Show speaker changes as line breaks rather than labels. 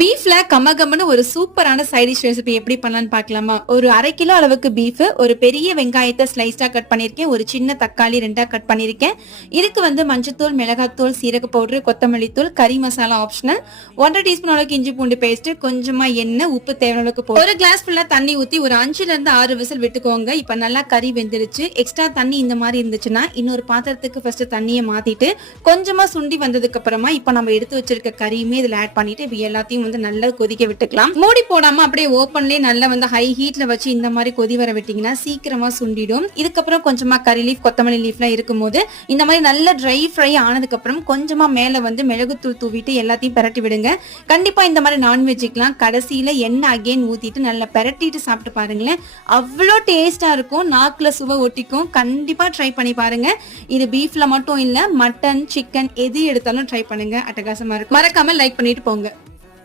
பீஃப்ல கமகமன்னு ஒரு சூப்பரான side dish recipe எப்படி பண்ணலான்னு பார்க்கலாமா? ஒரு அரை கிலோ அளவுக்கு பீஃப் ஒரு பெரிய வெங்காயத்தை ஸ்லைஸா கட் பண்ணிருக்கேன் ஒரு சின்ன தக்காளி ரெண்டா கட் பண்ணிருக்கேன் இதுக்கு வந்து மஞ்சத்தூள் மிளகாத்தூள் சீரக பவுடர் கொத்தமல்லி தூள் கறி மசாலா ஆப்ஷனல் ஒன்றரை டீஸ்பூன் அளவுக்கு இஞ்சி பூண்டு பேஸ்ட் கொஞ்சமா எண்ணெய் உப்பு தேவையான அளவுக்கு ஒரு கிளாஸ் ஃபுல்லா தண்ணி ஊத்தி ஒரு அஞ்சுல இருந்து ஆறு விசில் விட்டுக்கோங்க. இப்ப நல்லா கறி வெந்துருச்சு. எக்ஸ்ட்ரா தண்ணி இந்த மாதிரி இருந்துச்சுன்னா இன்னொரு பாத்திரத்துக்கு ஃபர்ஸ்ட் தண்ணியை மாத்திட்டு கொஞ்சமா சுண்டி வந்ததுக்கு அப்புறமா இப்ப நம்ம எடுத்து வச்சிருக்க கறியுமே இதுல ஆட் பண்ணிட்டு இப்ப எல்லாத்தையும் வந்து நல்லா கொதிக்க விட்டுக்கலாம். மூடி போடாம அப்படியே ஓப்பன்லயே நல்லா வந்து ஹை ஹீட்ல வச்சு இந்த மாதிரி கொதி வர விட்டீங்கன்னா சீக்கிரமா சுண்டிடும். இதுக்கப்புறம் கொஞ்சமா கறி லீஃப் கொத்தமல்லி லீஃப்லாம் இருக்கும்போது இந்த மாதிரி நல்ல ட்ரை ஃப்ரை ஆனதுக்கு அப்புறம் கொஞ்சமா மேல வந்து மிளகுத்தூள் தூவிட்டு எல்லாத்தையும் பரட்டி விடுங்க. கண்டிப்பா இந்த மாதிரி நான்வெஜ்ஜுக்கெல்லாம் கடைசியில எண்ணெய் அகைன் ஊத்திட்டு நல்லா பிரட்டிட்டு சாப்பிட்டு பாருங்களேன். அவ்வளோ டேஸ்டா இருக்கும். நாக்குல சுவை ஒட்டிக்கும். கண்டிப்பா ட்ரை பண்ணி பாருங்க. இது பீஃப்ல மட்டும் இல்ல மட்டன் சிக்கன் எது எடுத்தாலும் ட்ரை பண்ணுங்க. அட்டகாசமா இருக்கும். மறக்காம லைக் பண்ணிட்டு போங்க.